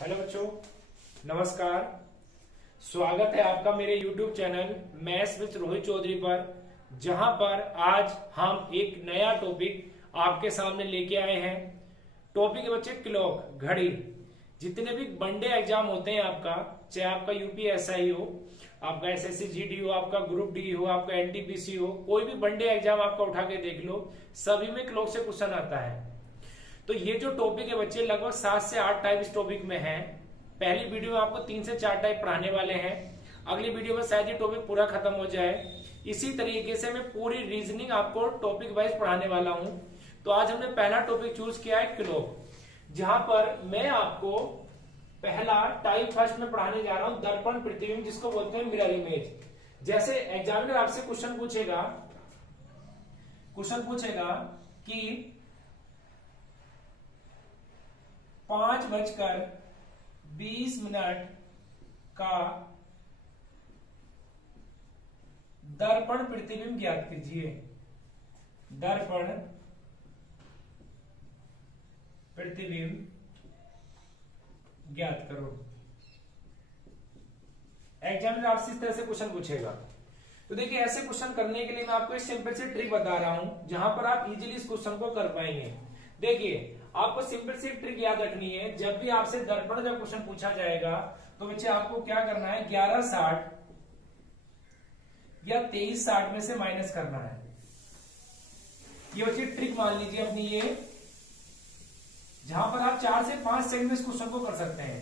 Hello बच्चों, नमस्कार। स्वागत है आपका मेरे YouTube channel maths with Rohit Chaudhary पर, जहां पर आज हम एक नया टॉपिक आपके सामने लेके आए हैं। टॉपिक है बच्चे क्लॉक, घड़ी। जितने भी वनडे एग्जाम होते हैं आपका, चाहे आपका यूपीएसआई हो, आपका एसएससी जीडी हो, आपका ग्रुप डी हो, आपका एनटीपीसी हो, कोई भी वनडे एग्जाम आपका उठा के देख लो, सभी में क्लॉक से क्वेश्चन आता है। तो ये जो टॉपिक है बच्चे, लगभग 7 से 8 टाइप इस टॉपिक में है। पहली वीडियो में आपको 3 से 4 टाइप पढ़ाने वाले हैं। अगली वीडियो में शायद ये टॉपिक पूरा खत्म हो जाए। इसी तरीके से मैं पूरी रीजनिंग आपको टॉपिक वाइज पढ़ाने वाला हूं। तो आज हमने पहला टॉपिक चूज किया है क्लॉक, जहां पर मैं आपको पहला टाइप फर्स्ट में पढ़ाने जा रहा हूं दर्पण प्रतिबिंब, जिसको बोलते हैं मिरर इमेज। जैसे एग्जामिनर आपसे क्वेश्चन पूछेगा कि 5:20 का दर्पण प्रतिबिंब ज्ञात कीजिए। दर्पण प्रतिबिंब ज्ञात करो। एग्जामिनर आपसे इस तरह से क्वेश्चन पूछेगा। तो देखिए, ऐसे क्वेश्चन करने के लिए मैं आपको एक सिंपल सी ट्रिक बता रहा हूं, जहां पर आप इजीली इस क्वेश्चन को कर पाएंगे। देखिए, आपको सिंपल सी ट्रिक याद रखनी है। जब भी आपसे दर्पण का क्वेश्चन पूछा जाएगा तो बच्चे आपको क्या करना है, 1160 या 2360 में से माइनस करना है। ये बच्चे ट्रिक मान लीजिए अपनी, ये जहां पर आप 4 से 5 सेकंड में इस क्वेश्चन को कर सकते हैं।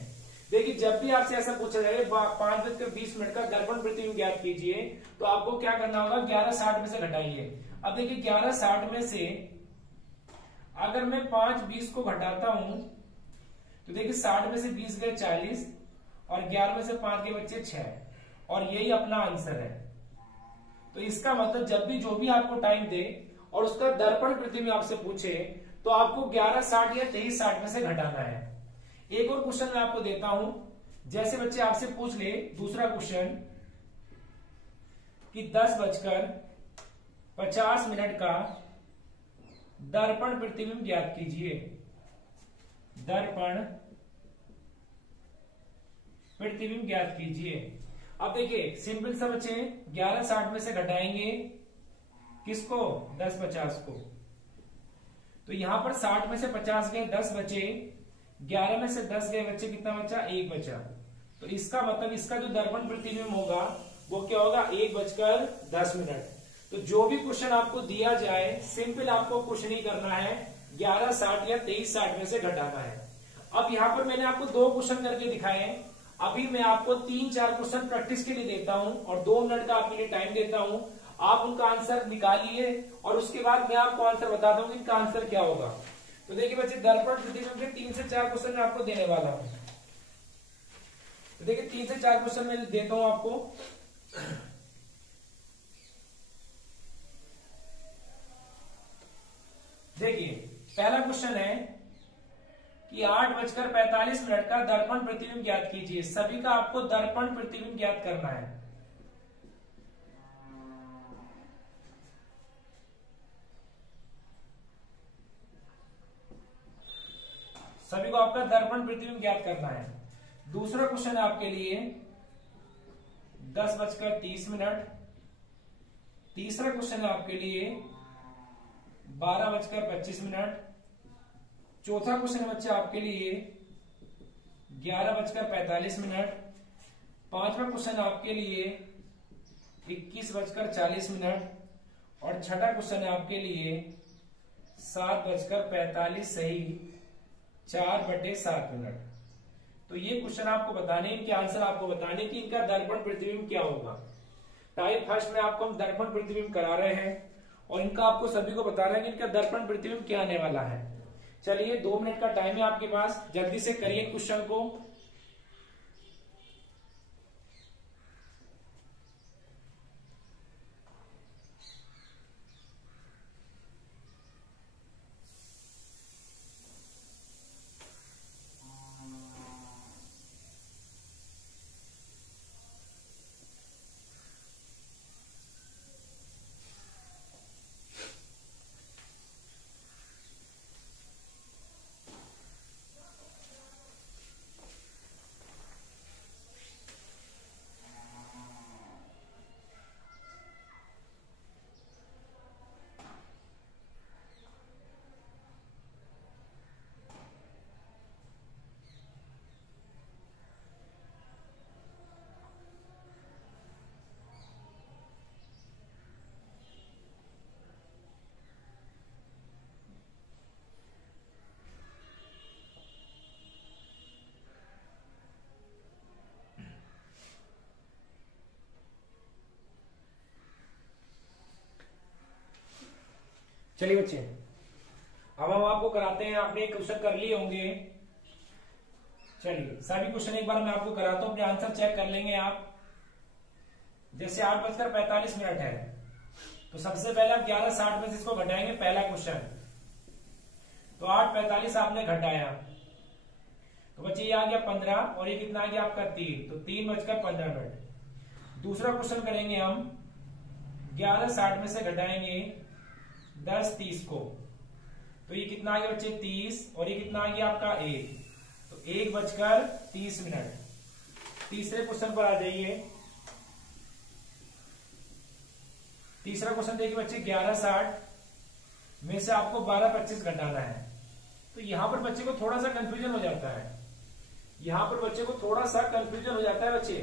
देखिए, जब भी आपसे ऐसा पूछा जाएगा 5:20 का दर्पण प्रतिबिंब ज्ञात कीजिए, तो आपको क्या करना होगा, 1160 में से घटाइए। अब देखिए, 1160 में से अगर मैं 5:20 को घटाता हूं तो देखिए 60 में से 20 गए 40 और 11 में से 5 के बच्चे 6, और यही अपना आंसर है। तो इसका मतलब जब भी जो भी आपको टाइम दे और उसका दर्पण प्रतिबिंब आपसे पूछे, तो आपको 1160 या 2360 में से घटाना है। एक और क्वेश्चन मैं आपको देता हूं। जैसे बच्चे आपसे पूछ ले दूसरा क्वेश्चन कि 10:50 का दर्पण प्रतिबिंब ज्ञात कीजिए। दर्पण प्रतिबिंब ज्ञात कीजिए। अब देखिए, सिंपल सा बच्चे, 1160 में से घटाएंगे किसको, 10:50 को। तो यहां पर 60 में से 50 गए, 10 बचे। 11 में से 10 गए बच्चे, कितना बचा, 1 बचा। तो इसका मतलब इसका जो दर्पण प्रतिबिंब होगा वो क्या होगा, 1:10। तो जो भी क्वेश्चन आपको दिया जाए, सिंपल आपको कुछ नहीं करना है, 1160 या 2360 में से घटाना है। अब यहां पर मैंने आपको 2 क्वेश्चन करके दिखाए हैं। अभी मैं आपको 3-4 क्वेश्चन प्रैक्टिस के लिए देता हूं और 2 मिनट का आपके लिए टाइम देता हूं। आप उनका आंसर निकालिए और उसके बाद मैं आपको आंसर बताता हूं कि इनका आंसर क्या होगा। तो देखिए बच्चे, दर्पण प्रतिबिंब के 3 से 4 क्वेश्चन मैं आपको देने वाला हूं। तो देखिए, 3 से 4 क्वेश्चन मैं देता हूं आपको। देखिए, पहला क्वेश्चन है कि 8:45 का दर्पण प्रतिबिंब ज्ञात कीजिए। सभी का आपको दर्पण प्रतिबिंब ज्ञात करना है। सभी को आपका दर्पण प्रतिबिंब ज्ञात करना है। दूसरा क्वेश्चन है आपके लिए 10:30। तीसरा क्वेश्चन है आपके लिए 12:25। चौथा क्वेश्चन है बच्चे आपके लिए 11:45। पांचवा क्वेश्चन है आपके लिए 21:40। और छठा क्वेश्चन है आपके लिए 7:45 सही 4/7। तो ये क्वेश्चन आपको बताने, इनके आंसर आपको बताने कि इनका दर्पण प्रतिबिंब क्या होगा। टाइप फर्स्ट में आपको हम दर्पण प्रतिबिंब करा रहे हैं और इनका आपको सभी को बताना है कि इनका दर्पण प्रतिबिंब क्या आने वाला है। चलिए, 2 मिनट का टाइम है आपके पास, जल्दी से करिए क्वेश्चन को। चलिए बच्चे, अब हम आपको कराते हैं। आपने क्वेश्चन कर लिए होंगे। चलिए सभी क्वेश्चन एक बार मैं आपको कराता हूं, अपने आंसर चेक कर लेंगे आप। जैसे 8:45 है, तो सबसे पहले आप 11:60 में से इसको घटाएंगे। पहला क्वेश्चन, तो 8:45 आपने घटाया, तो बच्चे ये आ गया 15, और ये कितना आ गया आपका 3, तो 3:15। दूसरा क्वेश्चन करेंगे हम, 11:60 में से घटाएंगे 10:30 को, तो ये कितना आ गया बच्चे 30, और ये कितना आ गया आपका 1, तो 1:30। तीसरे क्वेश्चन पर आ जाइए। तीसरा क्वेश्चन देखिए बच्चे, 11:60 में से आपको 12:25 घटाना है। तो यहां पर बच्चे को थोड़ा सा कंफ्यूजन हो जाता है, बच्चे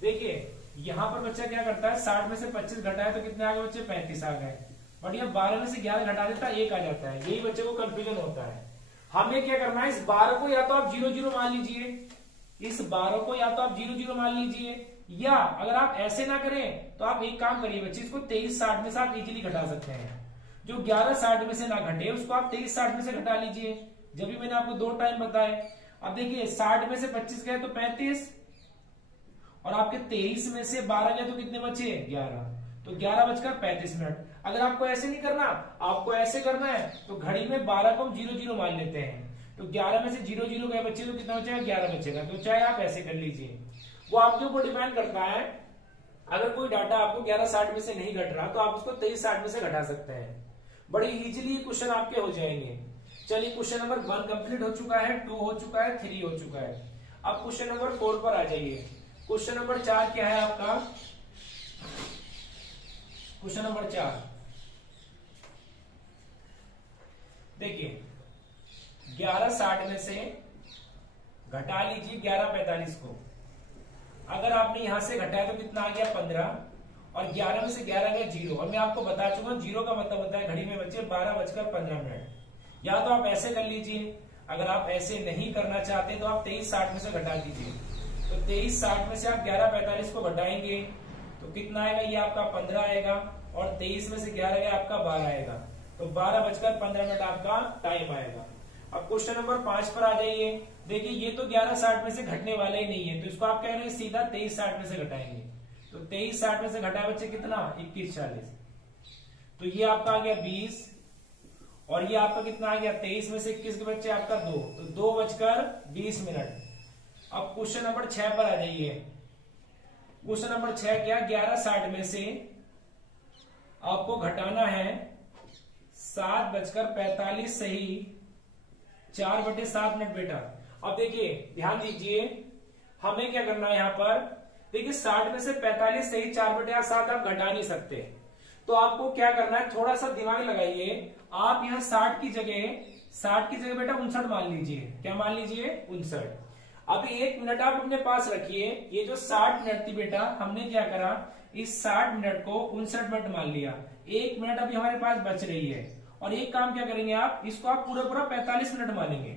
देखिए यहां पर बच्चा क्या करता है, 60 में से 25 घटाए तो कितने आ गए बच्चे 35 आ गए, बट ये 12 में से 11 घटा देता है 1 आ जाता है। यही बच्चे को कंफ्यूजन होता है। हमें क्या करना है, इस 12 को या तो आप 0-0 मान लीजिए, या अगर आप ऐसे ना करें तो आप एक काम करिए बच्चे, इसको 23:60 में से आप इजीली घटा सकते हैं। जो 11:60 में से ना घटे उसको आप 23:60 में से घटा लीजिए। जब भी मैंने आपको 2 टाइम बताए। अब देखिए 60 में से 25 गए तो 35, और आपके 23 में से 12 गए तो कितने बचे 11, तो 11:35। अगर आपको ऐसे नहीं करना, आपको ऐसे करना है, तो घड़ी में 12 को हम 0-0 मान लेते हैं, तो 11 में से 0-0 गए बच्चे तो कितना बचेगा 11 बचेगा। तो चाहे आप ऐसे कर लीजिए, वो आपके ऊपर डिपेंड करता है। अगर कोई डाटा आपको 11:60 में से नहीं घट रहा तो आप उसको 23:60 में से घटा सकते हैं। बड़ी इजीली क्वेश्चन आपके हो जाएंगे। चलिए क्वेश्चन नंबर 1 कंप्लीट हो चुका है, 2 हो चुका है, 3 हो चुका है। अब क्वेश्चन नंबर 4 पर आ जाइए। क्वेश्चन नंबर 4 क्या है आपका, क्वेश्चन नंबर 4 देखिए, 11:60 में से घटा लीजिए 11:45 को। अगर आपने यहां से घटाया तो कितना आ गया 15, और 11 में से 11 गया 0, और मैं आपको बता चुका हूं 0 का मतलब होता है घड़ी में बच्चे 12:15। या तो आप ऐसे कर लीजिए, अगर आप ऐसे नहीं करना चाहते तो आप 23:60 में से घटा दीजिए। तो 23:60 में से आप 11:45 को घटाएंगे तो कितना आएगा, ये आपका 15 आएगा, और 23 में से 11 गया आपका 12 आएगा, तो 12:15 आपका टाइम आएगा। अब क्वेश्चन नंबर 5 पर आ जाइए। देखिए ये तो 11:60 में से घटने वाला ही नहीं है, तो इसको आप कह रहे हैं सीधा 23:60 में से घटाएंगे। तो 23:60 में से घटाए बच्चे कितना 21:40, तो ये आपका आ गया 20, और ये आपका कितना आ गया 23 में से 21 के बच्चे आपका 2, तो 2:20। अब क्वेश्चन नंबर 6 पर आ जाइए। क्वेश्चन नंबर 6 क्या, 11:60 में से आपको घटाना है 7:45 सही 4/7 बेटा। अब देखिए ध्यान दीजिए, हमें क्या करना है यहां पर, देखिए 60 में से 45 सही 4/7 आप घटा नहीं सकते, तो आपको क्या करना है, थोड़ा सा दिमाग लगाइए। आप यहां 60 की जगह बेटा 59 मान लीजिए। क्या मान लीजिए 59। अभी 1 मिनट आप अपने पास रखिए। ये जो 60 मिनट थी बेटा, हमने क्या करा, इस 60 मिनट को 59 मिनट मान लिया। 1 मिनट अभी हमारे पास बच रही है, और एक काम क्या करेंगे आप, इसको आप पूरा 45 मिनट मानेंगे।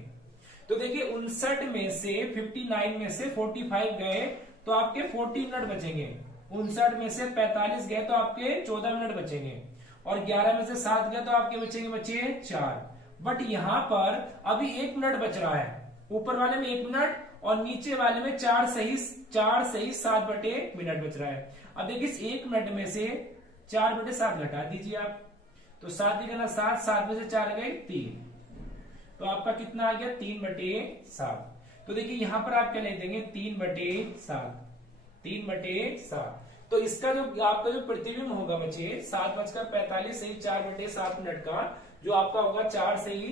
तो देखिए 59 में से 59 में से 45 गए तो आपके 40 मिनट बचेंगे। 59 में से 45 गए तो आपके 14 मिनट बचेंगे, और 11 में से 7 गए तो आपके बचेंगे बच्चे 4। बट यहां पर अभी 1 मिनट बच रहा है, ऊपर वाले में 1 मिनट और नीचे वाले में 4 सही 7/मिनट बच रहा है। अब देखिए इस 1 मिनट में से 4/7 घटा दीजिए आप, तो 7 दिखाना 7, 7 में से 4 गए 3, तो आपका कितना आ गया 3/7। तो देखिए यहां पर आप क्या लिख देंगे 3/7। तो इसका जो आपका जो प्रतिबिंब होगा बच्चे 7:45 सही 4/7 मिनट का, जो आपका होगा 4 सही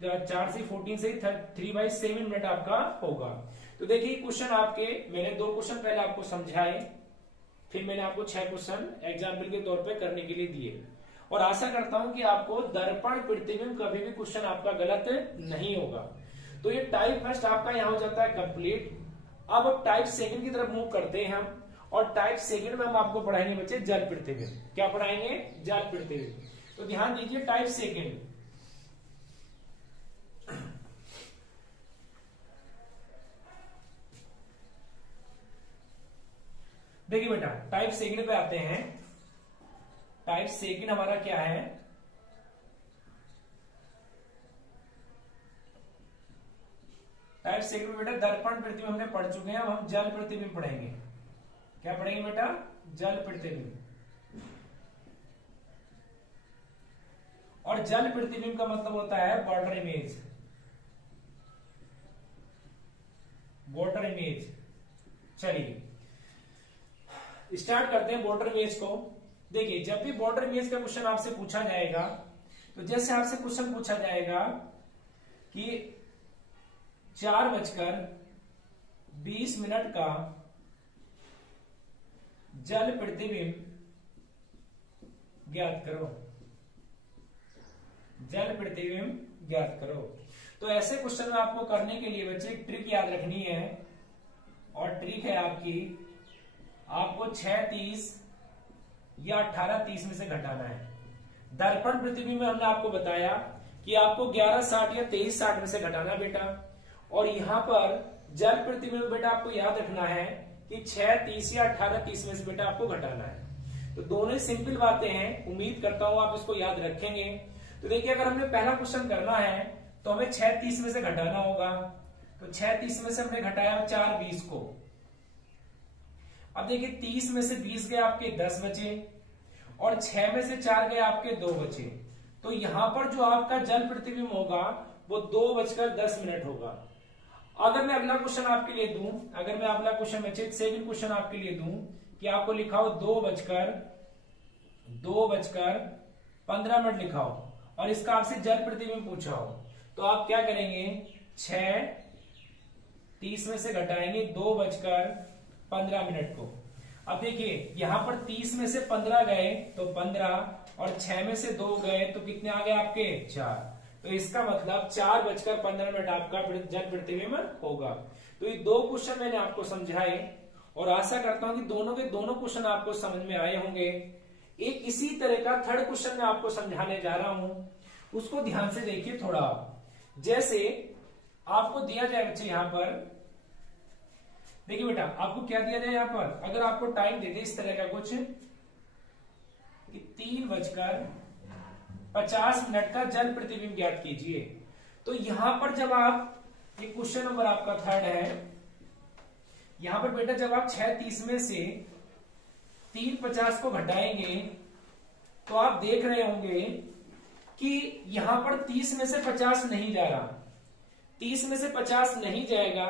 14 सही 3/7 मिनट आपका होगा। तो देखिए क्वेश्चन आपके, मैंने 2 क्वेश्चन पहले आपको समझाए, फिर मैंने आपको 6 क्वेश्चन एग्जाम्पल के तौर पे करने के लिए दिए, और आशा करता हूं कि आपको दर्पण प्रतिबिंब कभी भी क्वेश्चन आपका गलत नहीं होगा। तो ये टाइप फर्स्ट आपका यहां हो जाता है कंप्लीट। अब टाइप सेकंड की तरफ मूव करते हैं हम, और टाइप सेकंड में हम आपको पढ़ाएंगे बच्चे जल प्रतिबिंब। क्या पढ़ाएंगे, जल प्रतिबिंब। तो ध्यान दीजिए टाइप सेकंड, देखिए बेटा टाइप सेकंड पे आते हैं। टाइप सेकंड हमारा क्या है, टाइप सेकंड में बेटा दर्पण प्रतिबिंब हमने पढ़ चुके हैं, अब हम जल प्रतिबिंब पढ़ेंगे। क्या पढ़ेंगे बेटा? जल प्रतिबिंब। और जल प्रतिबिंब का मतलब होता है वाटर इमेज। Water image. चलिए स्टार्ट करते हैं वाटर इमेज को। देखिए जब भी वाटर इमेज का क्वेश्चन आपसे पूछा जाएगा, तो जैसे आपसे क्वेश्चन पूछा जाएगा कि 4:20 का जल प्रतिबिंब ज्ञात करो। जल प्रतिबिंब ज्ञात करो। तो ऐसे क्वेश्चन में आपको करने के लिए बच्चे एक ट्रिक याद रखनी है, और ट्रिक है आपकी, आपको 6:30 या 18:30 में से घटाना है। दर्पण प्रतिबिंब में हमने आपको बताया कि आपको 11:60 या 23:60 में से घटाना बेटा, और यहां पर जल प्रतिबिंब बेटा आपको याद रखना है कि 6:30 या 18:30 में से बेटा आपको घटाना है। तो दोनों ही सिंपल बातें हैं, उम्मीद करता हूं आप इसको याद रखेंगे। तो देखिए अगर हमने पहला क्वेश्चन करना है तो हमें 6:30 में से घटाना होगा। तो 6:30 में से हमने घटाया 4:20 को। अब देखिए 30 में से 20 गए आपके 10 बचे, और 6 में से 4 गए आपके 2 बचे। तो यहां पर जो आपका जल प्रतिबिंब होगा वो 2:10 होगा। अगर मैं अगला क्वेश्चन आपके लिए दूं, अगर मैं अगला क्वेश्चन बचे सेकंड क्वेश्चन आपके लिए दूं कि आपको लिखाओ 2:15 लिखाओ, और इसका आपसे जल प्रतिबिंब पूछा हो, तो आप क्या करेंगे? 6:30 में से घटाएंगे 2:15 को। अब देखिए यहां पर 30 में से 15 गए तो 15, और 6 में से 2 गए तो कितने आ गए आपके? 4। तो इसका मतलब 4:15 आपका जल प्रतिबिंब होगा। तो ये दो क्वेश्चन मैंने आपको समझाए, और आशा करता हूं कि दोनों के दोनों क्वेश्चन आपको समझ में आए होंगे। एक इसी तरह का थर्ड क्वेश्चन मैं आपको समझाने जा रहा हूं, उसको ध्यान से देखिए थोड़ा। जैसे आपको दिया जाए बच्चे, यहां पर देखिए बेटा आपको क्या दिया जाए, यहां पर अगर आपको टाइम दे दे इस तरह का कुछ कि 3:50 का जल प्रतिबिंब ज्ञात कीजिए। तो यहां पर जब आप, ये क्वेश्चन नंबर आपका थर्ड है, यहां पर बेटा जब आप 6:30 में से 3:50 को घटाएंगे तो आप देख रहे होंगे कि यहां पर 30 में से 50 नहीं जा रहा, 30 में से 50 नहीं जाएगा।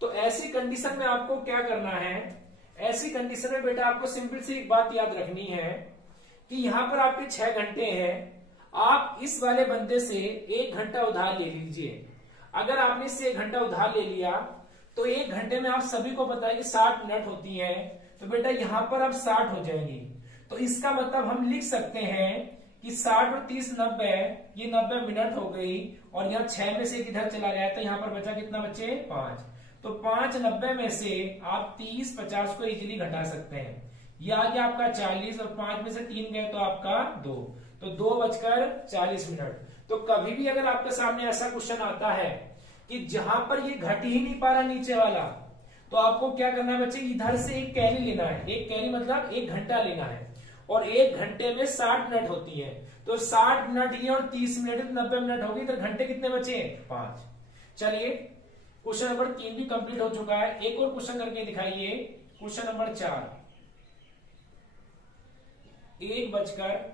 तो ऐसी कंडीशन में आपको क्या करना है? ऐसी कंडीशन में बेटा आपको सिंपल सी एक बात याद रखनी है कि यहां पर आपके 6 घंटे हैं, आप इस वाले बंदे से 1 घंटा उधार ले लीजिए। अगर आपने इससे 1 घंटा उधार ले लिया तो 1 घंटे में आप सभी को पता है कि 60 मिनट होती है, तो बेटा यहां पर अब 60 हो जाएंगी। तो इसका मतलब हम लिख सकते हैं कि 60 और 30 90, ये 90 मिनट हो गई, और यहाँ 6 में से इधर चला गया तो यहाँ पर बचा कितना बचे? 5। तो 5 90 में से आप 30 50 को इजीली घटा सकते हैं। ये आ गया आपका 40, और 5 में से 3 गए तो आपका 2, तो 2:40। तो कभी भी अगर आपके सामने ऐसा क्वेश्चन आता है कि जहां पर ये घट ही नहीं पा रहा नीचे वाला, तो आपको क्या करना है बच्चे? इधर से एक कैरी लेना है। एक कैरी मतलब 1 घंटा लेना है, और 1 घंटे में 60 मिनट होती है। तो 60 मिनट ये और 30 मिनट 90 मिनट होगी, तो घंटे कितने बचे? 5। चलिए क्वेश्चन नंबर 3 भी कंप्लीट हो चुका है। एक और क्वेश्चन करके दिखाइए, क्वेश्चन नंबर 4। 1:42,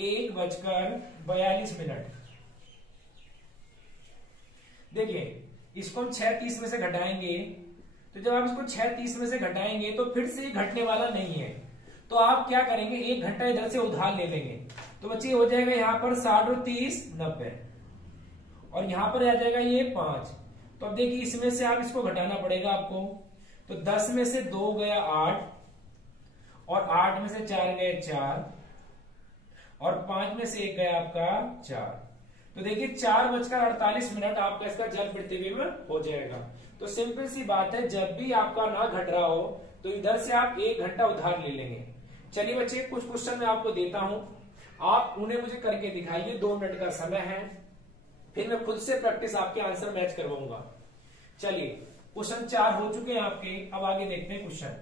1:42। देखिए इसको हम 6:30 में से घटाएंगे, तो जब आप इसको 6:30 में से घटाएंगे तो फिर से घटने वाला नहीं है। तो आप क्या करेंगे? 1 घंटा इधर से उधार ले लेंगे, तो बच्चे हो जाएगा यहाँ पर 60 और 30 90, और यहां पर आ जाएगा ये 5। तो अब देखिए इसमें से आप इसको घटाना पड़ेगा आपको। तो 10 में से 2 गया 8, और 8 में से 4 गए 4, और 5 में से 1 गया आपका 4। तो देखिए 4:48 आपका इसका जल प्रतिबिंब हो जाएगा। तो सिंपल सी बात है, जब भी आपका ना घट रहा हो तो इधर से आप 1 घंटा उधार ले लेंगे। चलिए बच्चे कुछ क्वेश्चन मैं आपको देता हूं, आप उन्हें मुझे करके दिखाइए। 2 मिनट का समय है, फिर मैं खुद से प्रैक्टिस आपके आंसर मैच करवाऊंगा। चलिए क्वेश्चन 4 हो चुके हैं आपके, अब आगे देखते हैं क्वेश्चन।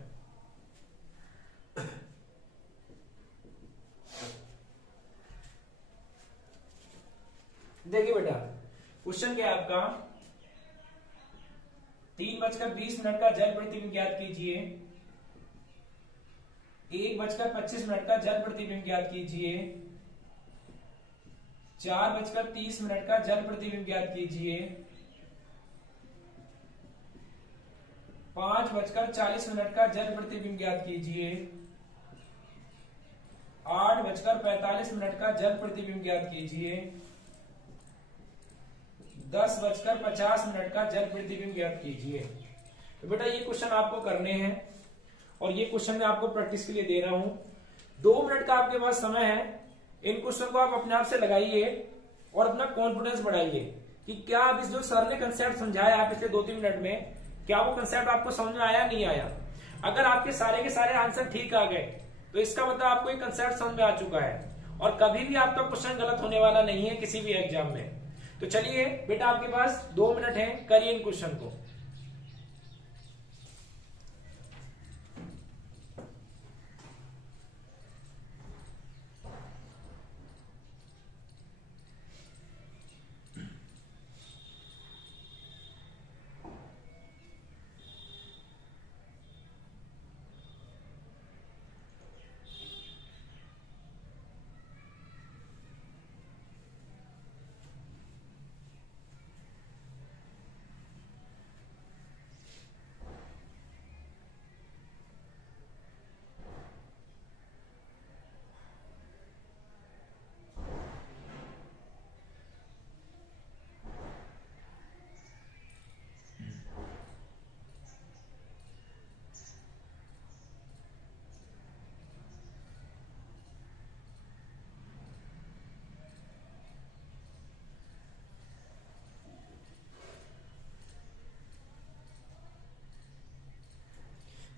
देखिए बेटा क्वेश्चन क्या है आपका, 3:20 का जल प्रतिबिंब ज्ञात कीजिए, 1:25 का जल प्रतिबिंब ज्ञात कीजिए, 4:30 का जल प्रतिबिंब ज्ञात कीजिए, 5:40 का जल प्रतिबिंब ज्ञात कीजिए, 8:45 का जल प्रतिबिंब ज्ञात कीजिए, 10:50 का जल प्रतिबिंब ज्ञात कीजिए। तो बेटा ये क्वेश्चन आपको करने हैं और ये क्वेश्चन मैं आपको प्रैक्टिस के लिए दे रहा हूं। 2 मिनट का आपके पास समय है। इन क्वेश्चन को आप अपने आप से लगाइए और अपना कॉन्फिडेंस बढ़ाइए कि क्या आप इस जो सर ने कंसेप्ट समझाया है पिछले 2-3 मिनट में, क्या वो कंसेप्ट आपको समझ में आया नहीं आया। अगर आपके सारे के सारे आंसर ठीक आ गए तो इसका मतलब आपको ये कंसेप्ट समझ में आ चुका है और कभी भी आपका क्वेश्चन गलत होने वाला नहीं है किसी भी एग्जाम में। तो चलिए बेटा आपके पास 2 मिनट है, करिए इन क्वेश्चन को।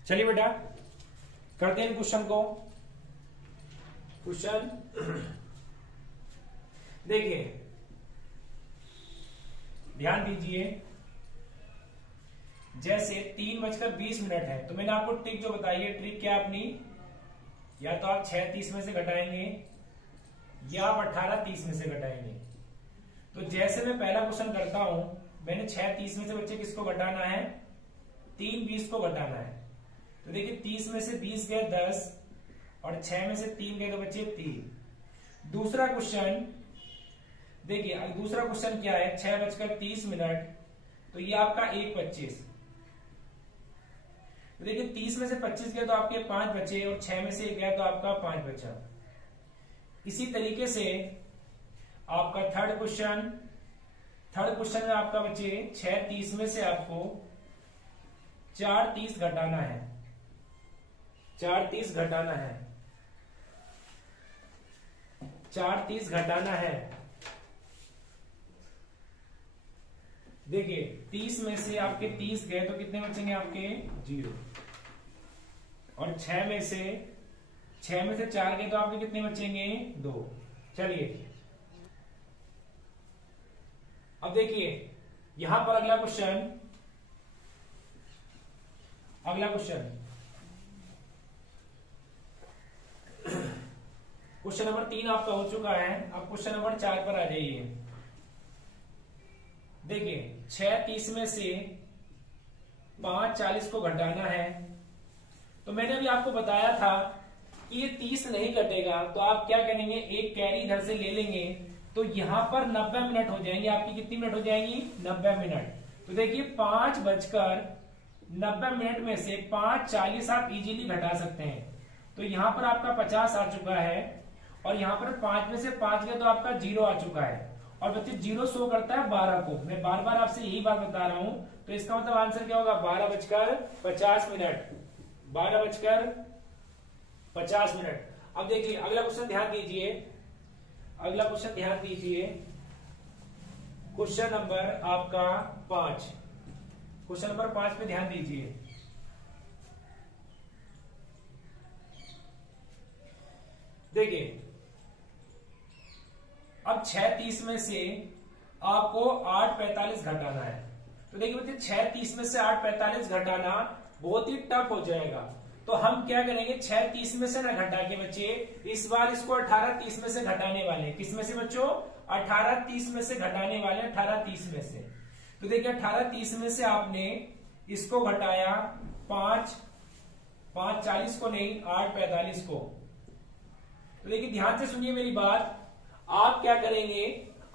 चलिए बेटा करते हैं क्वेश्चन को। क्वेश्चन देखिए, ध्यान दीजिए, जैसे 3:20 है तो मैंने आपको ट्रिक जो बताई है, ट्रिक क्या अपनी, या तो आप 6:30 में से घटाएंगे या आप 18:30 में से घटाएंगे। तो जैसे मैं पहला क्वेश्चन करता हूं, मैंने 6:30 में से बच्चे किसको घटाना है, 3:20 को घटाना है। तो देखिए 30 में से 20 गए 10 और 6 में से 3 गए तो बचे 3। दूसरा क्वेश्चन देखिए, दूसरा क्वेश्चन क्या है, 6:30 तो ये आपका 1:25। तो देखिए 30 में से 25 गए तो आपके 5 बचे और 6 में से 1 गया तो आपका 5 बचा। इसी तरीके से आपका थर्ड क्वेश्चन में आपका बचे 6:30 में से आपको 4:30 घटाना है, 4:30 घटाना है, 4:30 घटाना है। देखिए 30 में से आपके 30 गए तो कितने बचेंगे आपके 0 और 6 में से 4 गए तो आपके कितने बचेंगे 2। चलिए अब देखिए यहां पर अगला क्वेश्चन क्वेश्चन नंबर 3 आपका हो चुका है। अब क्वेश्चन नंबर 4 पर आ जाइए। देखिए 6:30 में से 5:40 को घटाना है। तो मैंने अभी आपको बताया था कि ये 30 नहीं घटेगा, तो आप क्या करेंगे, एक कैरी इधर से ले लेंगे तो यहां पर 90 मिनट हो जाएंगे। आपकी कितनी मिनट हो जाएंगी, 90 मिनट। तो देखिए 5:90 में से 5:40 आप इजीली घटा सकते हैं। तो यहां पर आपका 50 आ चुका है और यहां पर 5 में से 5 गया तो आपका 0 आ चुका है। और बच्चे 0 शो करता है 12 को। मैं बार बार आपसे यही बात बता रहा हूं। तो इसका मतलब आंसर क्या होगा, 12:50 मिनट, 12:50। अब देखिए अगला क्वेश्चन ध्यान दीजिए, क्वेश्चन नंबर आपका 5, क्वेश्चन नंबर 5 पे ध्यान दीजिए। देखिए अब 6:30 में से आपको 8:45 घटाना है। तो देखिए बच्चे 6:30 में से 8:45 घटाना बहुत ही टफ हो जाएगा। तो हम क्या करेंगे, 6 30 में से ना घटा के बच्चे इस बार इसको 18 30 में से घटाने वाले हैं। किस में से बच्चों, 18 30 में से घटाने वाले हैं, 18 30 में से। तो देखिए 18 30 में से आपने इसको घटाया 5 5 40 को नहीं, 8 45 को। तो देखिए ध्यान से सुनिए मेरी बात, आप क्या करेंगे,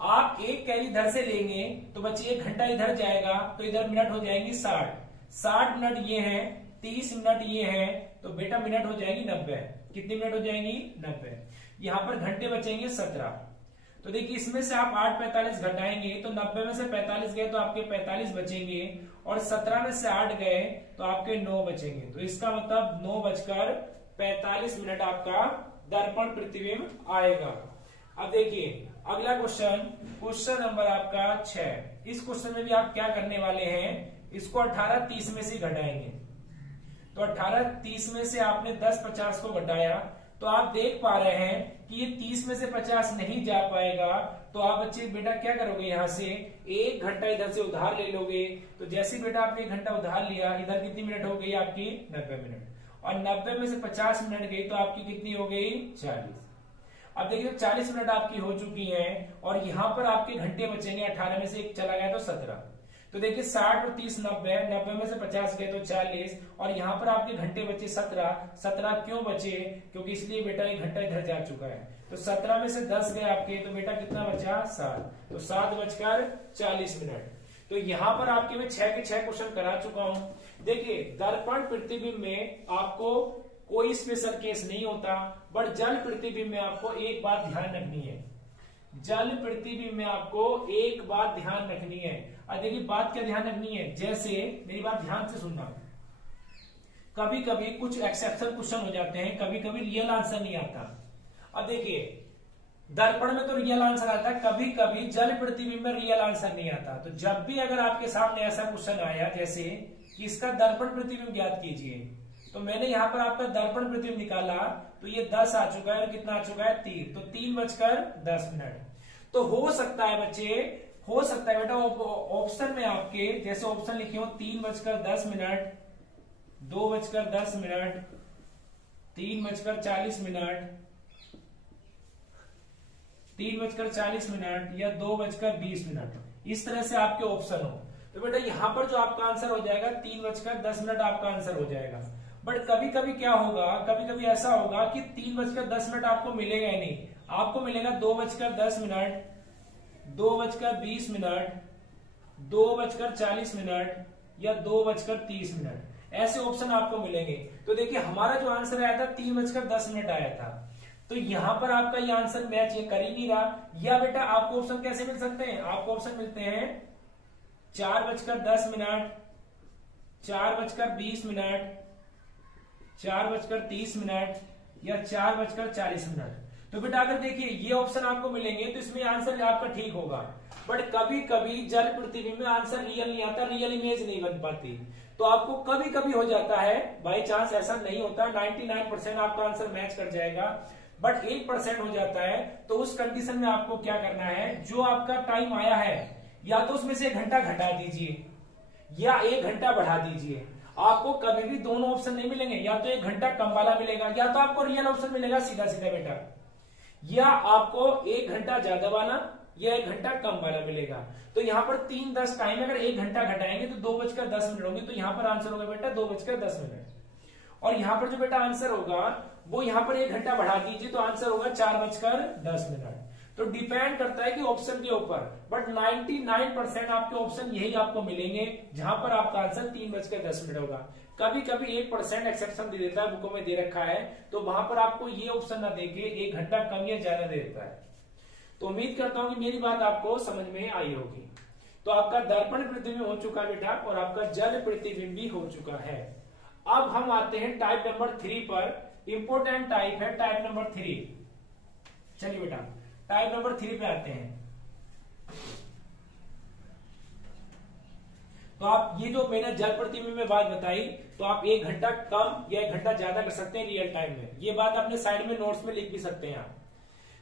आप एक कैरी इधर से लेंगे तो बच्चे 1 घंटा इधर जाएगा, तो इधर मिनट हो जाएंगी 60 मिनट ये है, 30 मिनट ये है, तो बेटा मिनट हो जाएगी 90। कितनी मिनट हो जाएंगी, 90। यहां पर घंटे बचेंगे 17। तो देखिए इसमें से आप 8 45 घटाएंगे तो 90 में से 45 गए तो आपके 45 बचेंगे, और 17 में से 8 गए तो आपके 9 बचेंगे। तो इसका मतलब 9:45 आपका दर्पण प्रतिबिंब आएगा। अब देखिए अगला क्वेश्चन नंबर आपका 6। इस क्वेश्चन में भी आप क्या करने वाले हैं, इसको 18 30 में से घटाएंगे। तो 18 30 में से आपने 10 50 को घटाया, तो आप देख पा रहे हैं कि ये 30 में से 50 नहीं जा पाएगा। तो आप बच्चे बेटा क्या करोगे, यहां से 1 घंटा इधर से उधार ले लोगे। तो जैसे बेटा आपने 1 घंटा उधार लिया, इधर कितनी मिनट हो गई आपकी, 90 मिनट, और 90 में से 50 मिनट गई तो आपकी कितनी हो गई, 40। अब देखिए 40 मिनट आपकी हो चुकी हैं, और यहां पर आपके घंटे बचेंगे, 18 में से 1 चला गया तो 17। तो देखिए 60 और 30 90 में से 50 गए तो 40, और यहाँ पर आपके घंटे बचे 17 क्यों बचे, क्योंकि इसलिए बेटा 1 घंटा इधर जा चुका है। तो 17 में से 10 गए आपके, तो बेटा कितना बचा, 7। तो 7:40। तो यहाँ पर आपके मैं 6 के 6 क्वेश्चन करा चुका हूं। देखिए दर्पण प्रतिबिंब में आपको कोई स्पेशल केस नहीं होता, बट जल प्रतिबिंब में आपको एक बात ध्यान रखनी है, जल प्रतिबिंब में आपको एक बात ध्यान रखनी है। अब देखिए बात क्या ध्यान रखनी है, जैसे मेरी बात ध्यान से सुनना, कभी कभी कुछ एक्सेप्शन क्वेश्चन हो जाते हैं, कभी कभी रियल आंसर नहीं आता। अब देखिए दर्पण में तो रियल आंसर आता है, कभी कभी जल प्रतिबिंब में रियल आंसर नहीं आता। तो जब भी अगर आपके सामने ऐसा क्वेश्चन आया जैसे कि इसका दर्पण प्रतिबिंब ज्ञात कीजिए, तो मैंने यहाँ पर आपका दर्पण प्रतिबिंब निकाला, तो ये 10 आ चुका है, और कितना आ चुका है, 3। तो 3:10। तो हो सकता है बच्चे, हो सकता है बेटा ऑप्शन में आपके जैसे ऑप्शन लिखे हो 3:10, 2:10, 3:40, 3:40 या 2:20, इस तरह से आपके ऑप्शन हो। तो बेटा यहां पर जो आपका आंसर हो जाएगा 3:10 आपका आंसर हो जाएगा। बट कभी कभी क्या होगा, कभी कभी ऐसा होगा कि 3:10 आपको मिलेगा ही नहीं, आपको मिलेगा 2:10, 2:20, 2:40 या 2:30। ऐसे ऑप्शन आपको मिलेंगे। तो देखिए हमारा जो आंसर आया था 3:10 आया था, तो यहां पर आपका ये आंसर मैच ये कर ही नहीं रहा। या बेटा आपको ऑप्शन कैसे मिल सकते हैं, आपको ऑप्शन मिलते हैं 4:10, 4:20, 4:30 या 4:40। तो बेटा अगर देखिए ये ऑप्शन आपको मिलेंगे तो इसमें आंसर आपका ठीक होगा। बट कभी कभी जल प्रतिबिंब में आंसर रियल नहीं आता, रियल इमेज नहीं बन पाती। तो आपको कभी कभी हो जाता है, बाई चांस ऐसा नहीं होता, 99% आपका आंसर मैच कर जाएगा, बट 1% हो जाता है। तो उस कंडीशन में आपको क्या करना है, जो आपका टाइम आया है या तो उसमें से 1 घंटा घटा दीजिए या 1 घंटा बढ़ा दीजिए। आपको कभी भी दोनों ऑप्शन नहीं मिलेंगे, या तो 1 घंटा कम वाला मिलेगा या तो आपको रियल ऑप्शन मिलेगा सीधा सीधा बेटा, या आपको 1 घंटा ज्यादा वाला या 1 घंटा कम वाला मिलेगा। तो यहाँ पर 3:10 टाइम, अगर 1 घंटा घटाएंगे तो 2:10 होंगे, तो यहाँ पर आंसर होगा बेटा 2:10। और यहाँ पर जो बेटा आंसर होगा वो यहाँ पर 1 घंटा बढ़ा दीजिए तो आंसर होगा 4:10। तो डिपेंड करता है कि ऑप्शन के ऊपर, बट 99% आपके ऑप्शन यही आपको मिलेंगे जहां पर आपका आंसर 3:10 होगा। कभी कभी 1% एक्सेप्शन दे देता है, बुकों में दे रखा है, तो वहां पर आपको ये ऑप्शन ना देके 1 घंटा कम या ज्यादा दे देता है। तो उम्मीद करता हूं कि मेरी बात आपको समझ में आई होगी। तो आपका दर्पण प्रतिबिंब हो चुका है बेटा, और आपका जल प्रतिबिंब भी हो चुका है। अब हम आते हैं टाइप नंबर 3 पर। इंपोर्टेंट टाइप है टाइप नंबर 3। चलिए बेटा टाइप नंबर 3 पे आते हैं। तो आप ये जो मैंने जल प्रतिबिंब में बात बताई, तो आप 1 घंटा कम या 1 घंटा ज्यादा कर सकते हैं रियल टाइम में। ये बात अपने साइड में नोट्स में लिख भी सकते हैं आप।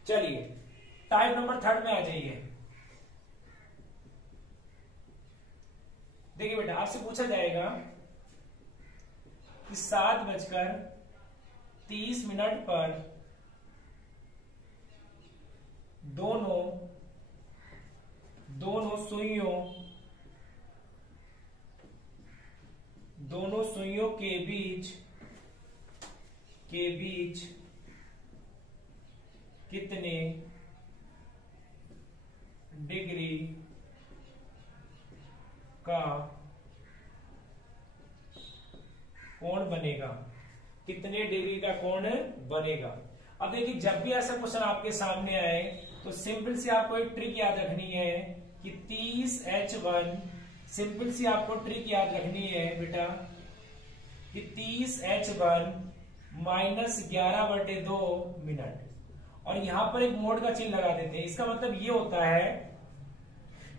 चलिए टाइप नंबर 3 में आ जाइए। देखिए बेटा आपसे पूछा जाएगा कि 7:30 पर दोनों सुइयों के बीच कितने डिग्री का कोण बनेगा, कितने डिग्री का कोण बनेगा। अब देखिए जब भी ऐसा क्वेश्चन आपके सामने आए तो सिंपल सी आपको एक ट्रिक याद रखनी है कि 30H1, सिंपल सी आपको ट्रिक याद रखनी है बेटा कि 30H1 माइनस 11/2 मिनट, और यहां पर एक मोड का चिन्ह लगा देते हैं। इसका मतलब ये होता है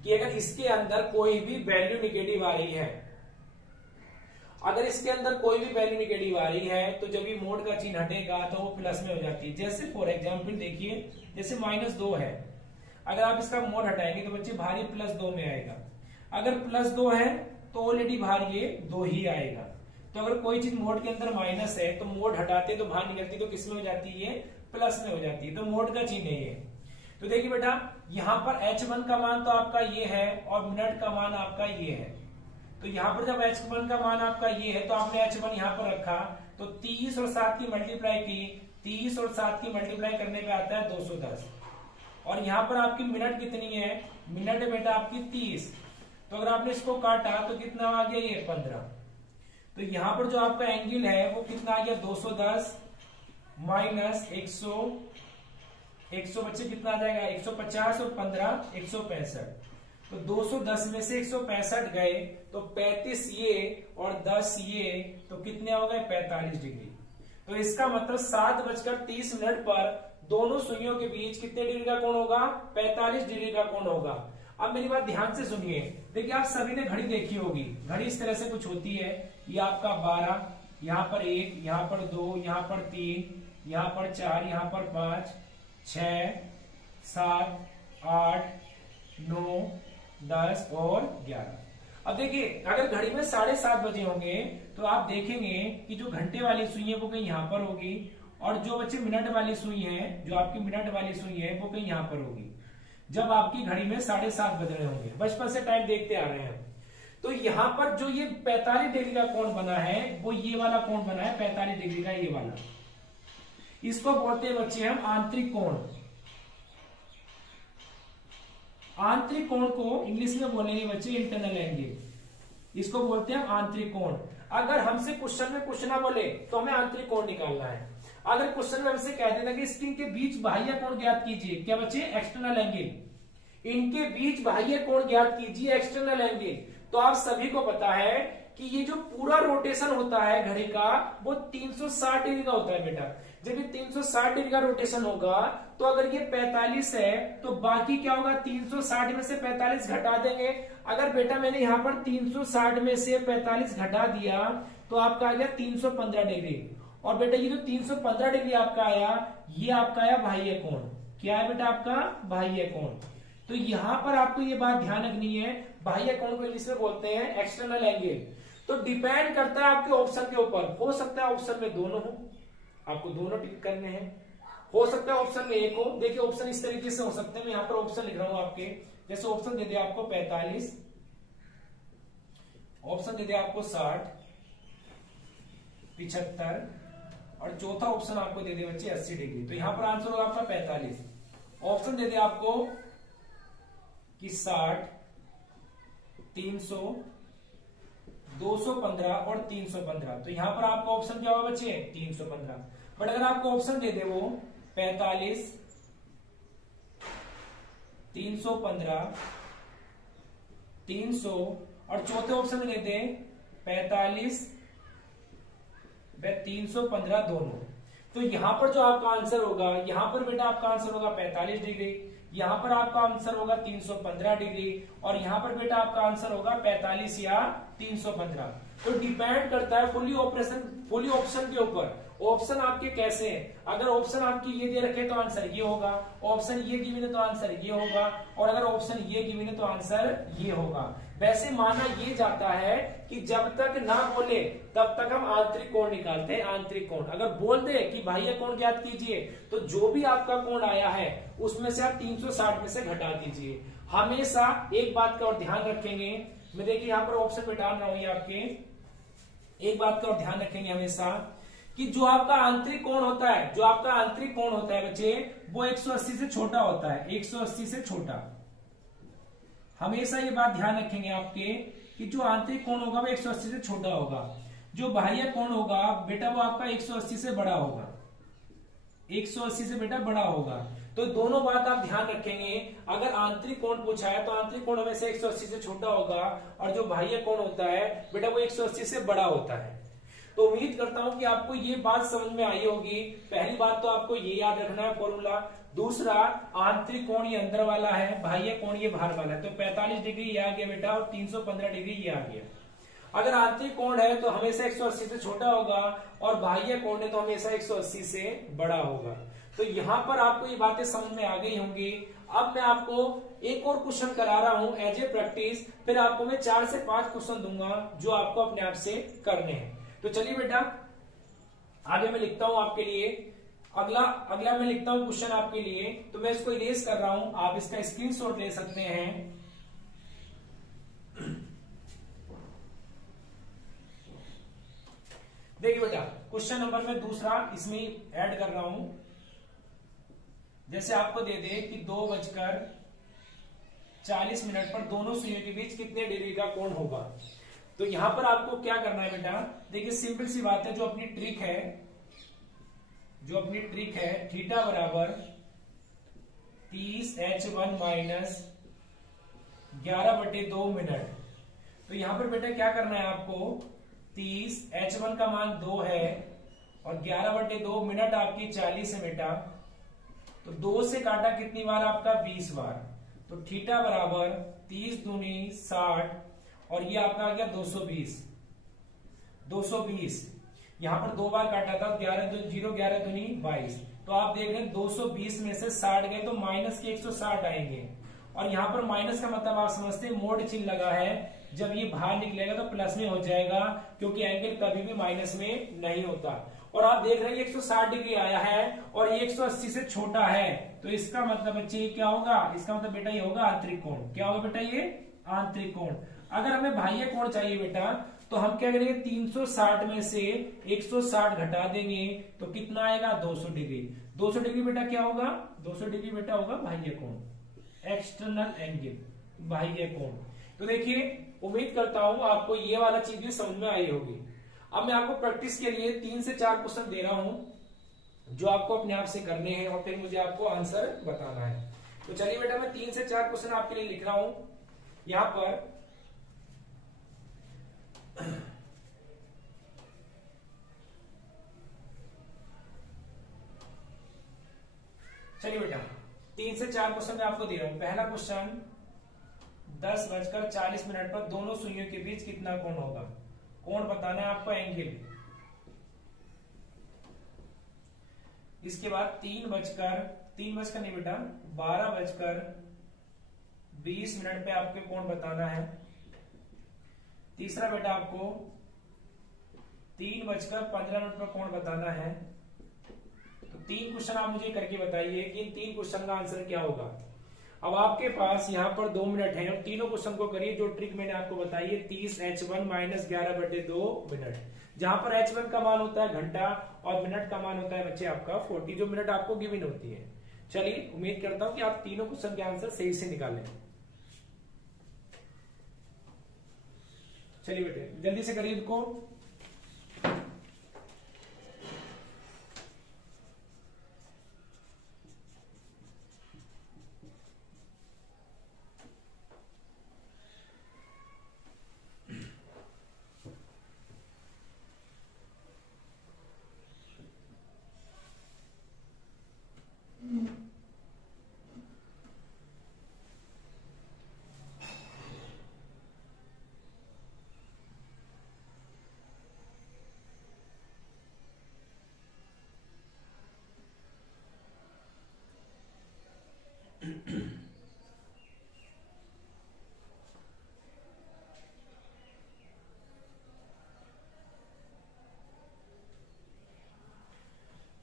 कि अगर इसके अंदर कोई भी वैल्यू निगेटिव आ रही है, अगर इसके अंदर कोई भी वैल्यू निगेटिव आ रही है तो जब ये मोड का चिन्ह हटेगा तो वो प्लस में हो जाती है। जैसे फॉर एग्जांपल देखिए, जैसे -2 है, अगर आप इसका मोड हटाएंगे तो बच्चे भारी +2 में आएगा। अगर +2 है तो ऑलरेडी भार ये 2 ही आएगा। तो अगर कोई चीज मोड के अंदर माइनस है तो मोड हटाते तो भार निकलती तो किस में हो जाती है, प्लस में हो जाती है। तो मोड का चिन्ह है ये। तो देखिए बेटा यहां पर H1 का मान तो आपका ये है और मिनट का मान आपका ये है। तो यहां पर जब H1 का मान आपका ये है तो आपने H1 यहां पर रखा, तो 30 और 7 की मल्टीप्लाई की, 30 और 7 की मल्टीप्लाई करने पे आता है 210। और यहां पर आपकी मिनट कितनी है, मिनट बेटा आपकी 30। तो अगर आपने इसको काटा तो कितना आ गया, ये 15। तो यहां पर जो आपका एंगल है वो कितना आ गया, 210 माइनस 100 बच्चे कितना आ जाएगा, 150 और 15 165। तो 210 में से 165 गए तो 35 ये और 10 ये, तो कितने हो गए, 45 डिग्री। तो इसका मतलब 7:30 पर दोनों सुइयों के बीच कितने डिग्री का कोण होगा, 45 डिग्री का कोण होगा। अब मेरी बात ध्यान से सुनिए। देखिए आप सभी ने घड़ी देखी होगी, घड़ी इस तरह से कुछ होती है। ये आपका 12, यहाँ पर 1, यहाँ पर 2, यहाँ पर 3, यहाँ पर 4, यहाँ पर 5, 6, 7, 8, 9, 10 और 11। अब देखिए अगर घड़ी में 7:30 बजे होंगे तो आप देखेंगे कि जो घंटे वाली सुई है वो कहीं यहाँ पर होगी, और जो बच्चे मिनट वाली सुई है, जो आपकी मिनट वाली सुई है वो कहीं यहाँ पर होगी। जब आपकी घड़ी में 7:30 बज रहे होंगे, बचपन से टाइम देखते आ रहे हैं। तो यहाँ पर जो ये 45 डिग्री का कोण बना है वो ये वाला कोण बना है 45 डिग्री का, ये वाला। इसको बोलते हैं बच्चे हम आंतरिक कोण। आंतरिक कोण को इंग्लिश में बोलेंगे बच्चे इंटरनल एंगल। इसको बोलते हैं आंतरिक कोण। अगर हमसे क्वेश्चन में कुछ ना बोले तो हमें आंतरिक कोण निकालना है। अगर क्वेश्चन में हमसे कह देना कि स्क्रीन के बीच बाह्य कोण ज्ञात कीजिए, क्या बच्चे, एक्सटर्नल एंगल। इनके बीच बाह्य कोण ज्ञात कीजिए, एक्सटर्नल एंगल। तो आप सभी को पता है कि ये जो पूरा रोटेशन होता है घड़ी का वो 360 डिग्री का होता है बेटा। जब ये 360 डिग्री का रोटेशन होगा तो अगर ये 45 है तो बाकी क्या होगा, 360 में से 45 घटा देंगे। अगर बेटा मैंने यहाँ पर 360 में से 45 घटा दिया तो आपका आ गया 315 डिग्री। और बेटा ये जो 315 डिग्री आपका आया, ये आपका आया बाह्य कोण। क्या है बेटा, आपका बाह्य कोण। तो यहां पर आपको ये बात ध्यान रखनी है, बाह्य कोण को इंग्लिश में बोलते हैं एक्सटर्नल एंगल। तो डिपेंड करता है आपके ऑप्शन के ऊपर। हो सकता है ऑप्शन में दोनों हो, आपको दोनों टिक करने हैं। हो सकता है ऑप्शन में एक हो। देखिए ऑप्शन इस तरीके से हो सकते हैं, मैं यहाँ पर ऑप्शन लिख रहा हूं आपके। जैसे ऑप्शन दे दिया आपको 45, ऑप्शन दे दिया आपको 60, 75, और चौथा ऑप्शन आपको दे दिया बच्चे 80 डिग्री। तो यहां पर आंसर होगा आपका 45। ऑप्शन दे दिया आपको कि 60, 300, 215 और 315। तो यहां पर आपका ऑप्शन क्या होगा बच्चे, 315। बट अगर आपको ऑप्शन दे दे वो 45, 315, 300 और चौथे ऑप्शन में दे दे 45 व 315 दोनों। तो यहां पर जो आपका आंसर होगा, यहां पर बेटा आपका आंसर होगा 45 डिग्री, यहां पर आपका आंसर होगा 315 डिग्री, और यहां पर बेटा आपका आंसर होगा 45 या 315। तो डिपेंड करता है फुली ऑप्शन के ऊपर। ऑप्शन आपके कैसे हैं, अगर ऑप्शन आपकी ये दे रखे तो आंसर ये होगा, ऑप्शन ये गिवन है तो आंसर ये होगा, और अगर ऑप्शन ये गिवन है तो आंसर ये होगा। वैसे माना ये जाता है कि जब तक ना बोले तब तक हम आंतरिक कोण निकालते हैं। आंतरिक कोण अगर बोल दे कि बाह्य कोण ज्ञात कीजिए तो जो भी आपका कोण आया है उसमें से आप 360 में से घटा दीजिए। हमेशा एक बात का और ध्यान रखेंगे, मैं देखिए यहाँ पर ऑप्शन में डाल रहा हूं, ये आपके एक बात का और ध्यान रखेंगे हमेशा कि जो आपका आंतरिक कोण होता है, जो आपका आंतरिक कोण होता है बच्चे, वो 180 से छोटा होता है, 180 से छोटा। हमेशा ये बात ध्यान रखेंगे आपके कि जो आंतरिक कोण होगा वो 180 से छोटा होगा, जो बाह्य कोण होगा बेटा वो आपका 180 से बड़ा होगा, 180 से बेटा बड़ा होगा। तो दोनों बात आप ध्यान रखेंगे। अगर आंतरिक कोण पूछा है तो आंतरिक कोण हमेशा 180 से छोटा होगा, और जो बाह्य कोण होता है बेटा वो 180 से बड़ा होता है। तो उम्मीद करता हूं कि आपको ये बात समझ में आई होगी। पहली बात तो आपको ये याद रखना है फॉर्मूला। दूसरा, आंतरिक कोण ये अंदर वाला है, बाह्य कोण ये बाहर वाला है। तो 45 डिग्री ये आ गया बेटा, और 315 डिग्री ये आ गया। अगर आंतरिक कोण है तो हमेशा 180 से छोटा होगा, और बाह्य कोण है तो हमेशा 180 से बड़ा होगा। तो यहां पर आपको ये बातें समझ में आ गई होंगी। अब मैं आपको एक और क्वेश्चन करा रहा हूं एज ए प्रैक्टिस, फिर आपको मैं 4 से 5 क्वेश्चन दूंगा जो आपको अपने आप से करने हैं। तो चलिए बेटा आगे मैं लिखता हूं आपके लिए, अगला मैं लिखता हूं क्वेश्चन आपके लिए। तो मैं इसको इरेज कर रहा हूं, आप इसका स्क्रीनशॉट ले सकते हैं। देखिए बेटा क्वेश्चन नंबर में दूसरा इसमें ऐड कर रहा हूं। जैसे आपको दे दे कि 2:40 पर दोनों सुइयों के बीच कितने डिग्री का कोण होगा। तो यहां पर आपको क्या करना है बेटा, देखिए सिंपल सी बात है, जो अपनी ट्रिक है थीटा बराबर 30h1 माइनस 11/2 मिनट। तो यहां पर बेटा क्या करना है आपको, 30h1 का मान 2 है और 11/2 मिनट आपकी 40 है बेटा। तो 2 से काटा कितनी बार आपका 20 बार। तो थीटा बराबर 30 दूनी 60 और ये आपका आ गया 220। यहां पर 2 बार काटा था, 11 दूनी 22। तो आप देख रहे हैं 220 में से 60 गए तो माइनस के 160 आएंगे। और यहां पर माइनस का मतलब आप समझते हैं मोड चिन्ह लगा है, जब ये बाहर निकलेगा तो प्लस में हो जाएगा, क्योंकि एंगल कभी भी माइनस में नहीं होता। और आप देख रहे हैं 160 डिग्री आया है और ये 180 से छोटा है, तो इसका मतलब बच्चे क्या होगा, इसका मतलब बेटा ये होगा आंतरिक कोण। क्या होगा बेटा, ये आंतरिक कोण। अगर हमें बाह्य कोण चाहिए बेटा तो हम क्या करेंगे, 360 में से 160 घटा देंगे तो कितना आएगा, 200 डिग्री। 200 डिग्री बेटा क्या होगा, 200 डिग्री बेटा होगा बाह्य कोण, एक्सटर्नल एंगल, बाह्य कोण। तो देखिए उम्मीद करता हूं आपको ये वाला चीज भी समझ में आई होगी। अब मैं आपको प्रैक्टिस के लिए 3 से 4 क्वेश्चन दे रहा हूं जो आपको अपने आप से करने हैं और फिर मुझे आपको आंसर बताना है। तो चलिए बेटा मैं 3 से 4 क्वेश्चन आपके लिए लिख रहा हूं यहां पर। चलिए बेटा 3 से 4 क्वेश्चन मैं आपको दे रहा हूं। पहला क्वेश्चन, 10:40 पर दोनों सुइयों के बीच कितना कोण होगा। कोण बताना है आपको, एंगल। इसके बाद 3 बजकर नहीं बेटा, 12:20 पे आपके कोण बताना है। तीसरा बेटा आपको 3:15 पर कोण बताना है। तो 3 क्वेश्चन आप मुझे करके बताइए कि इन 3 क्वेश्चन का आंसर क्या होगा। अब आपके पास यहाँ पर 2 मिनट है और तीनों क्वेश्चन को करिए जो ट्रिक मैंने आपको बताई है, 30h1 माइनस 11/2 मिनट, जहां पर h1 का मान होता है घंटा और मिनट का मान होता है बच्चे आपका 40, जो मिनट आपको गिवन होती है। चलिए उम्मीद करता हूं कि आप तीनों क्वेश्चन के आंसर सही से निकालें। चलिए बेटे जल्दी से करिए इनको।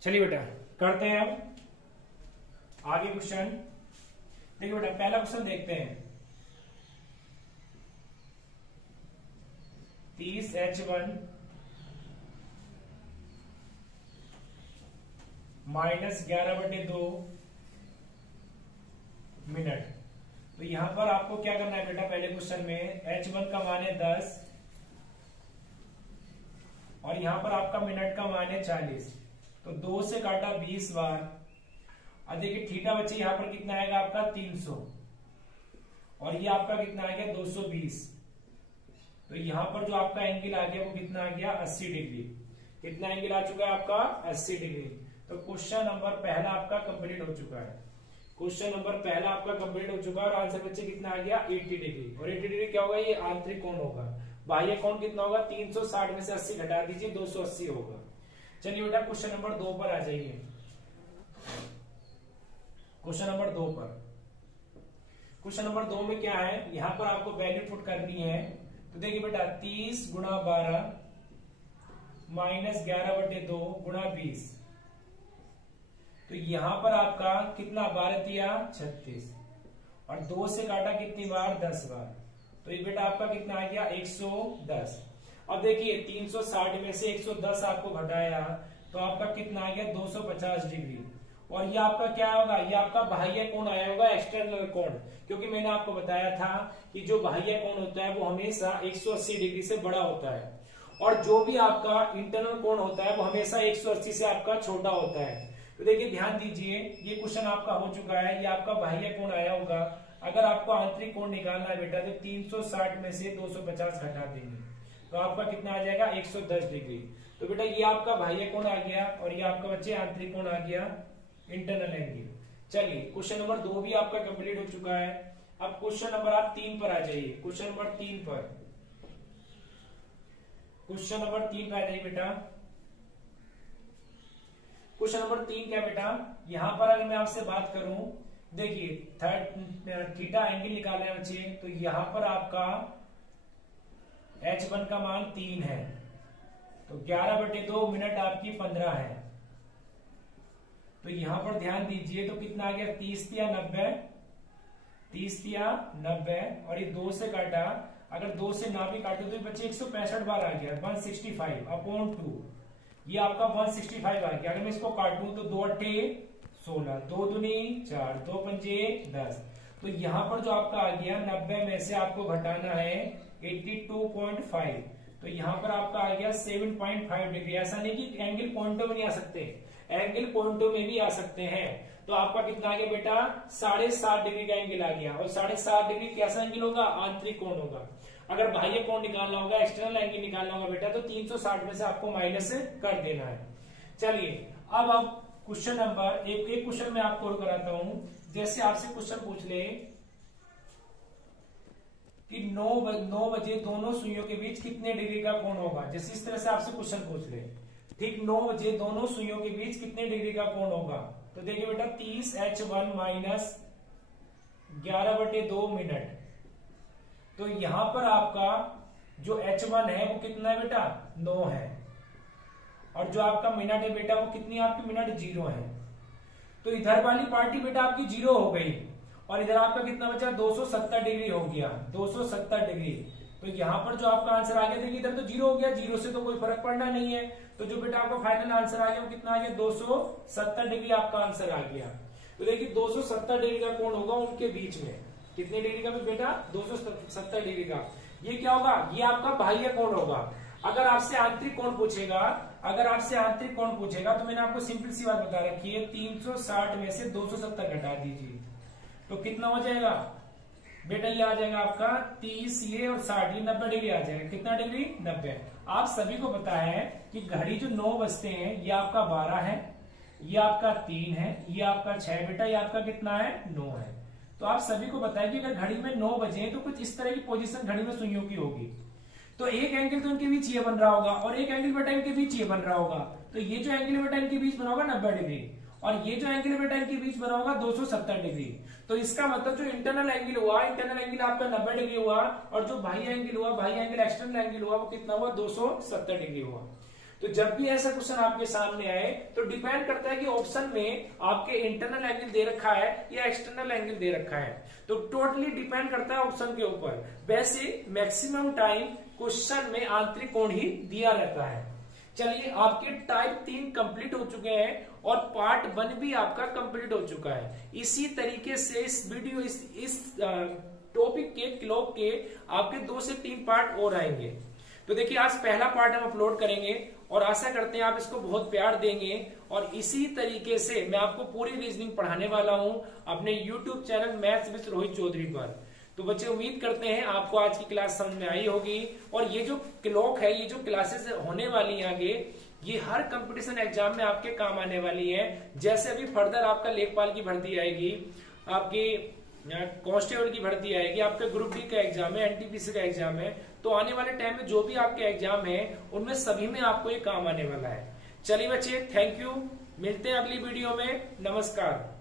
चलिए बेटा करते हैं अब आगे क्वेश्चन। देखिए बेटा पहला क्वेश्चन देखते हैं। 30H1 -11/2 minute. तो यहां पर आपको क्या करना है बेटा, पहले क्वेश्चन में H1 का मान है 10 और यहां पर आपका मिनट का मान है 40। तो 2 से काटा 20 बार। अब देखिए थीटा बच्चे यहां पर कितना आएगा आपका 300 और ये आपका कितना आ गया 220। तो यहां पर जो आपका एंगल आ गया वो कितना आ गया 80 डिग्री। कितना एंगल आ चुका है आपका 80 डिग्री। तो क्वेश्चन नंबर पहला आपका कंप्लीट हो चुका है। क्वेश्चन नंबर पहला आपका कंप्लीट हो चुका है और आंसर बच्चे कितना आ गया 80 डिग्री। और 80 डिग्री क्या होगा, ये आंतरिक कोण होगा। बाह्य कोण कितना होगा 360 में से 80 घटा दीजिए 280 होगा। चलिए बेटा क्वेश्चन नंबर 2 पर आ जाइए। क्वेश्चन नंबर 2 पर, क्वेश्चन नंबर 2 में क्या है, यहां पर आपको वैल्यू पुट करनी है। तो देखिए बेटा 30 गुणा 12 -11/2 गुणा 20। तो यहां पर आपका कितना 12 दिया 36 और 2 से काटा कितनी बार 10 बार। तो ये बेटा आपका कितना आ गया 110। अब देखिए 360 में से 110 आपको घटाया तो आपका कितना आ गया 250 डिग्री। और ये आपका क्या होगा, ये आपका बाह्य कोण आया होगा, एक्सटर्नल कोण। क्योंकि मैंने आपको बताया था कि जो बाह्य कोण होता है वो हमेशा 180 डिग्री से बड़ा होता है और जो भी आपका इंटरनल कोण होता है वो हमेशा 180 से आपका छोटा होता है। तो देखिए ध्यान दीजिए, ये क्वेश्चन आपका हो चुका है, ये आपका बाह्य कोण आया होगा। अगर आपको आंतरिक कोण निकालना है बेटा तो 360 में से 250 घटा देंगे तो आपका कितना आ जाएगा 110 डिग्री। तो बेटा ये आपका बाह्य कोण आ गया और ये आपका बच्चे आंतरिक कोण आ गया, इंटरनल एंगल। चलिए क्वेश्चन नंबर 2 भी आपका कंप्लीट हो चुका है। अब क्वेश्चन नंबर आप 3 पर आ जाइए। क्वेश्चन नंबर 3 पर, क्वेश्चन नंबर 3 पे आ जाइए बेटा। क्वेश्चन नंबर 3 क्या बेटा, यहां पर अगर मैं आपसे बात करूं, देखिए थीटा एंगल निकालना है बच्चे। तो यहां पर आपका H1 का मान 3 है तो 11/2 मिनट आपकी 15 है। तो यहां पर ध्यान दीजिए तो कितना आ गया 30 या 90, 30 या 90 और ये 2 से काटा, अगर 2 से ना भी काटे तो बच्चे 165 बार आ गया 165/2। ये आपका 165 आ गया। अगर मैं इसको काटूं तो 2 अट्ठे 16, 2 दूनी 4, 2 पंजे 10। तो यहां पर जो आपका आ गया 90 में से आपको घटाना है 82.5। तो यहां पर आपका आ गया 7.5 डिग्री। ऐसा नहीं कि एंगल पॉइंटों में नहीं आ सकते, एंगल पॉइंटों में भी आ सकते हैं। तो आपका कितना आ गया बेटा 7.5 डिग्री का एंगल आ गया। और 7.5 डिग्री कैसा एंगल होगा, आंतरिक कोण होगा। अगर बाह्य कोण निकालना होगा, एक्सटर्नल एंगल निकालना होगा बेटा तो 360 में से आपको माइनस कर देना है। चलिए अब आप क्वेश्चन नंबर एक क्वेश्चन में आपको और कराता हूं। जैसे आपसे क्वेश्चन पूछ ले कि 9 बजे दोनों सुइयों के बीच कितने डिग्री का कोण होगा। जैसे इस तरह से आपसे क्वेश्चन पूछ ले, ठीक 9 बजे दोनों सुइयों के बीच कितने डिग्री का कोण होगा। तो देखिए बेटा 30H1 -11/2 मिनट। तो यहां पर आपका जो H1 है वो कितना है बेटा 9 है और जो आपका मिनट है बेटा वो कितनी आपकी मिनट 0 है। तो इधर वाली पार्टी बेटा आपकी 0 हो गई और इधर आपका कितना बचा 270 डिग्री हो गया, 270 डिग्री। तो यहां पर जो आपका आंसर आ गया, देखिए इधर तो 0 हो गया, 0 से तो कोई फर्क पड़ना नहीं है। तो जो बेटा आपका फाइनल आंसर आ गया वो कितना आ गया 270 डिग्री आपका आंसर आ गया। तो देखिए 270 डिग्री का कोण होगा उनके बीच में। कितने डिग्री का बेटा 270 डिग्री का। ये क्या होगा, ये आपका बाह्य कोण होगा। अगर आपसे आंतरिक कोण पूछेगा, अगर आपसे आंतरिक कोण पूछेगा तो मैंने आपको सिंपल सी बात बता रखी है, 360 में से 270 घटा दीजिए तो कितना हो जाएगा बेटा, ये आ जाएगा आपका 30 ये और 60, ये 90 डिग्री आ जाएगा। कितना डिग्री 90। आप सभी को पता है कि घड़ी जो 9 बजते हैं ये आपका 12 है, ये आपका 3 है, ये आपका 6 बेटा, ये आपका कितना है 9 है। तो आप सभी को पता है कि अगर घड़ी में 9 बजे तो कुछ इस तरह की पोजीशन घड़ी में सुइयों की होगी। तो एक एंगल तो इनके बीच ये बन रहा होगा और एक एंगल बेटा इनके बीच ये बन रहा होगा। तो ये जो एंगल बेटा इनके बीच बना होगा 90 डिग्री और ये जो एंगल बेटा इनके बीच बना होगा 270 डिग्री। तो इसका मतलब जो इंटरनल एंगल हुआ, इंटरनल एंगल आपका 90 डिग्री हुआ, और जो बाह्य एंगल हुआ, बाह्य एंगल एक्सटर्नल एंगल हुआ, वो कितना हुआ, 270 डिग्री हुआ। तो जब भी ऐसा क्वेश्चन आपके सामने आए तो डिपेंड करता है कि ऑप्शन में आपके इंटरनल एंगल दे रखा है या एक्सटर्नल एंगल दे रखा है, तो टोटली डिपेंड करता है ऑप्शन के ऊपर। वैसे मैक्सिमम टाइम क्वेश्चन में आंतरिक कोण ही दिया रहता है। चलिए, आपके टाइप 3 कंप्लीट हो चुके हैं और पार्ट 1 भी आपका कंप्लीट हो चुका है। इसी तरीके से इस वीडियो इस टॉपिक के क्लॉक के आपके 2 से 3 पार्ट और आएंगे। तो देखिए, आज पहला पार्ट हम अपलोड करेंगे और आशा करते हैं आप इसको बहुत प्यार देंगे। और इसी तरीके से मैं आपको पूरी रीजनिंग पढ़ाने वाला हूं अपने YouTube channel maths with Rohit Chaudhary पर। तो बच्चे, उम्मीद करते हैं आपको आज की क्लास समझ में आई होगी। और ये जो क्लॉक है, ये जो क्लासेस होने वाली है आगे, ये हर कंपटीशन एग्जाम में आपके काम आने वाली है। जैसे अभी फर्दर आपका लेखपाल की भर्ती आएगी, आपकी कांस्टेबल की भर्ती आएगी, आपका ग्रुप डी का एग्जाम है, एनटीपीसी का एग्जाम है, तो आने वाले टाइम में जो भी आपके एग्जाम है उनमें सभी में आपको ये काम आने वाला है। चलिए बच्चे, थैंक यू, मिलते हैं अगली वीडियो में। नमस्कार।